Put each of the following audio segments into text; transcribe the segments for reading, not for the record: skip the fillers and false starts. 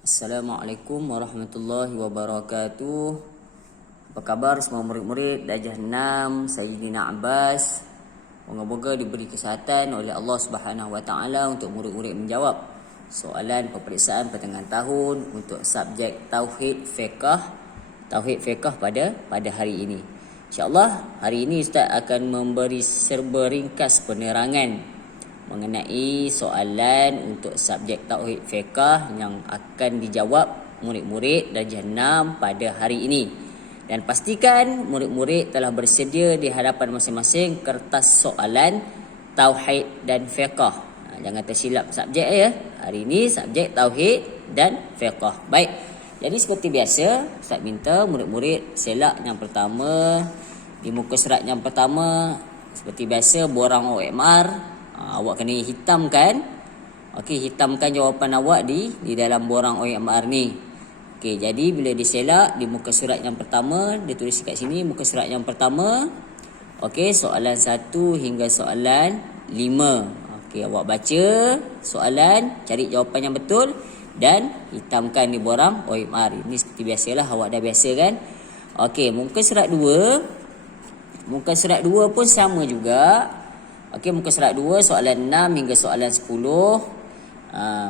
Assalamualaikum warahmatullahi wabarakatuh. Apa khabar semua murid-murid darjah 6 Sayyidina Abbas? Moga-moga diberi kesihatan oleh Allah Subhanahu wa taala untuk murid-murid menjawab soalan peperiksaan pertengahan tahun untuk subjek tauhid fiqh pada hari ini. InsyaAllah hari ini Ustaz akan memberi serba ringkas penerangan mengenai soalan untuk subjek tauhid fiqh yang akan dijawab murid-murid darjah 6 pada hari ini. Dan pastikan murid-murid telah bersedia di hadapan masing-masing kertas soalan tauhid dan fiqh. Jangan tersilap subjek ya. Hari ini subjek tauhid dan fiqh. Baik. Jadi seperti biasa, Ustaz minta murid-murid selak yang pertama di muka surat yang pertama seperti biasa borang OMR. Awak kena hitamkan. Okey, hitamkan jawapan awak di dalam borang OMR ni. Okey, jadi bila diselak di muka surat yang pertama, dia tulis kat sini muka surat yang pertama. Okey, soalan 1 hingga soalan 5. Okey, awak baca soalan, cari jawapan yang betul dan hitamkan di borang OMR. Ini seperti biasalah, awak dah biasa kan? Okey, muka surat 2. Muka surat 2 pun sama juga. Okey, muka surat 2 soalan 6 hingga soalan 10.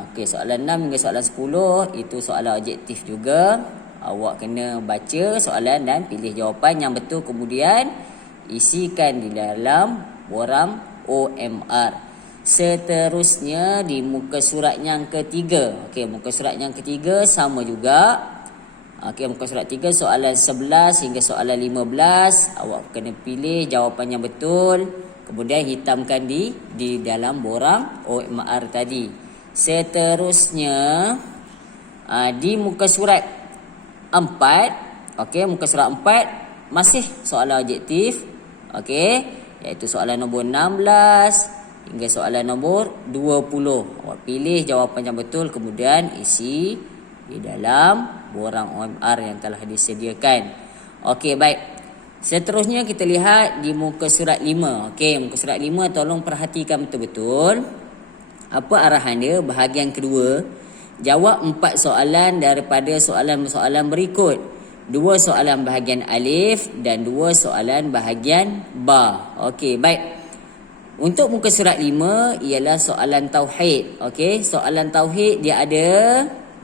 Okey, soalan 6 hingga soalan 10 itu soalan objektif juga. Awak kena baca soalan dan pilih jawapan yang betul, kemudian isikan di dalam borang OMR. Seterusnya di muka surat yang ketiga. Okey, muka surat yang ketiga sama juga. Okey, muka surat 3 soalan 11 hingga soalan 15. Awak kena pilih jawapan yang betul, kemudian hitamkan di dalam borang OMR tadi. Seterusnya di muka surat 4. Okey, muka surat 4 masih soalan objektif. Okey, iaitu soalan nombor 16 hingga soalan nombor 20. Awak pilih jawapan yang betul, kemudian isi di dalam borang OMR yang telah disediakan. Okey, baik. Seterusnya kita lihat di muka surat 5. Okey, muka surat 5 tolong perhatikan betul-betul. Apa arahan dia? Bahagian kedua, jawab 4 soalan daripada soalan-soalan berikut. 2 soalan bahagian alif dan 2 soalan bahagian ba. Okey, baik. Untuk muka surat 5 ialah soalan tauhid. Okey, soalan tauhid dia ada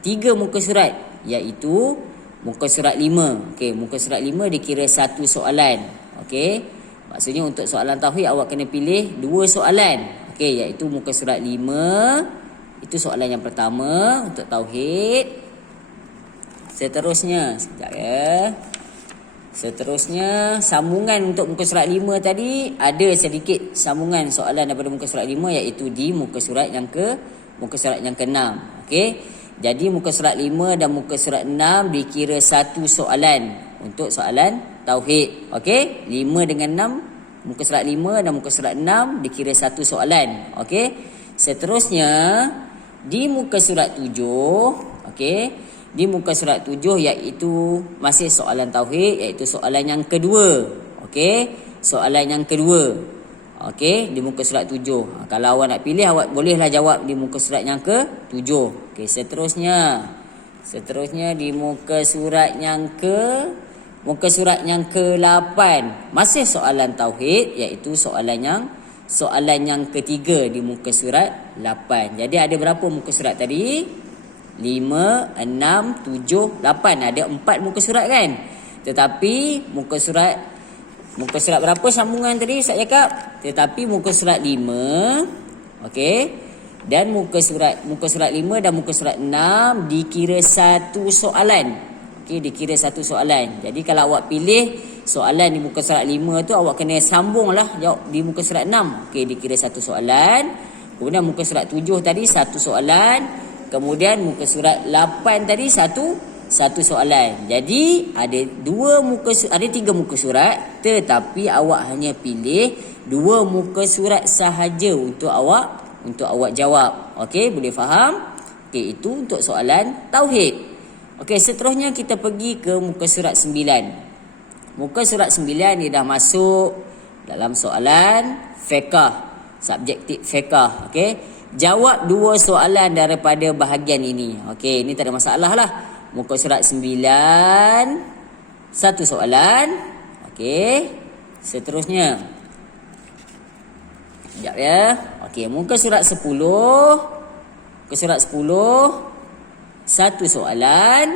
3 muka surat, iaitu muka surat 5. Okey, muka surat 5 dikira 1 soalan. Okey, maksudnya untuk soalan tauhid awak kena pilih 2 soalan. Okey, iaitu muka surat 5. Itu soalan yang pertama untuk tauhid. Seterusnya, sekejap ya. Seterusnya sambungan untuk muka surat 5 tadi, ada sedikit sambungan soalan daripada muka surat 5, iaitu di muka surat yang ke-6. Okey. Jadi muka surat 5 dan muka surat 6 dikira 1 soalan untuk soalan tauhid. Okey, 5 dengan 6, muka surat 5 dan muka surat 6 dikira 1 soalan. Okey. Seterusnya di muka surat 7, okey, di muka surat 7 iaitu masih soalan tauhid, iaitu soalan yang kedua. Okey, soalan yang kedua. Okey, di muka surat 7. Kalau awak nak pilih, awak bolehlah jawab di muka surat yang ke-7. Okey, seterusnya di muka surat yang ke-8 masih soalan tauhid, iaitu soalan yang ketiga di muka surat 8. Jadi ada berapa muka surat tadi? 5, 6, 7, 8. Ada 4 muka surat kan? Tetapi muka surat berapa sambungan tadi Ustaz cakap? Tetapi muka surat 5, okey, dan muka surat 5 dan muka surat 6 dikira 1 soalan. Okey, dikira 1 soalan. Jadi kalau awak pilih soalan di muka surat 5 tu, awak kena sambunglah jawab di muka surat 6. Okey, dikira 1 soalan. Kemudian muka surat 7 tadi 1 soalan. Kemudian muka surat 8 tadi satu soalan. Jadi ada 3 muka surat, tetapi awak hanya pilih 2 muka surat sahaja untuk awak jawab. Okey, boleh faham? Okey, itu untuk soalan tauhid. Okey, seterusnya kita pergi ke muka surat 9. Muka surat 9 ni dah masuk dalam soalan fiqh, subjektif fiqh. Okey, jawab 2 soalan daripada bahagian ini. Okey, ini tak ada masalah lah. Muka surat 9, 1 soalan. Okey, seterusnya. Sekejap ya. Okey, muka surat 10. Muka surat 10, 1 soalan.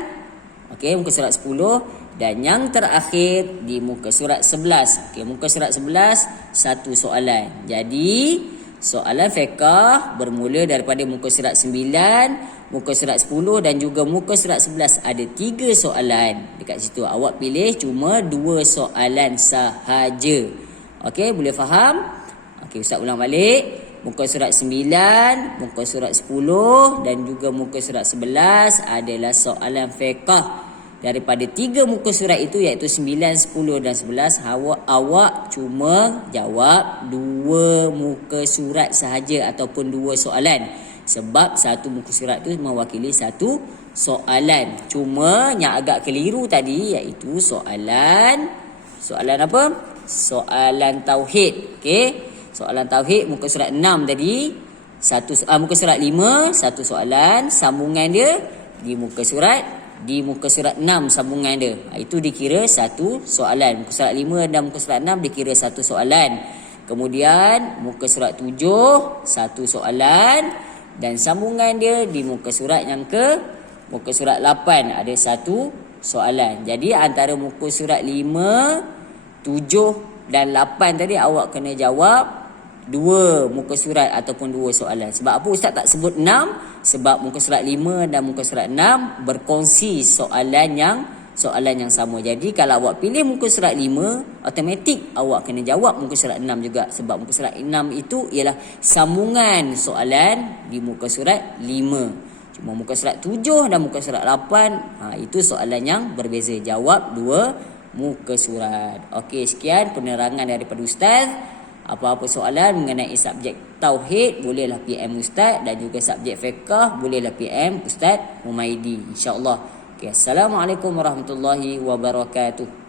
Okey, muka surat 10. Dan yang terakhir di muka surat 11. Okey, muka surat 11, 1 soalan. Jadi, soalan fiqh bermula daripada muka surat 9, muka surat 10 dan juga muka surat 11. Ada 3 soalan dekat situ. Awak pilih cuma 2 soalan sahaja. Okey, boleh faham? Okey, Ustaz ulang balik. Muka surat 9, muka surat 10 dan juga muka surat 11 adalah soalan fiqh. Daripada 3 muka surat itu iaitu 9, 10 dan 11, awak cuma jawab 2 muka surat sahaja ataupun 2 soalan. Sebab satu muka surat itu mewakili 1 soalan. Cuma yang agak keliru tadi iaitu soalan apa? Soalan tauhid. Okey. Soalan tauhid muka surat 6 tadi, muka surat 5 1 soalan, sambungan dia di muka surat 6 sambungan dia. Itu dikira 1 soalan. Muka surat 5 dan muka surat 6 dikira 1 soalan. Kemudian muka surat 7 1 soalan dan sambungan dia di muka surat yang muka surat 8 ada 1 soalan. Jadi antara muka surat 5, 7 dan 8 tadi awak kena jawab 2 muka surat ataupun 2 soalan. Sebab apa Ustaz tak sebut 6? Sebab muka surat 5 dan muka surat 6 berkongsi soalan yang sama. Jadi kalau awak pilih muka surat 5, automatik awak kena jawab muka surat 6 juga. Sebab muka surat 6 itu ialah sambungan soalan di muka surat 5. Cuma muka surat 7 dan muka surat 8 itu soalan yang berbeza. Jawab 2 muka surat. Okey, sekian penerangan daripada Ustaz. Apa-apa soalan mengenai subjek tauhid bolehlah PM Ustaz, dan juga subjek fiqh bolehlah PM Ustaz Humaidi, insya-Allah. Okay, Assalamualaikum warahmatullahi wabarakatuh.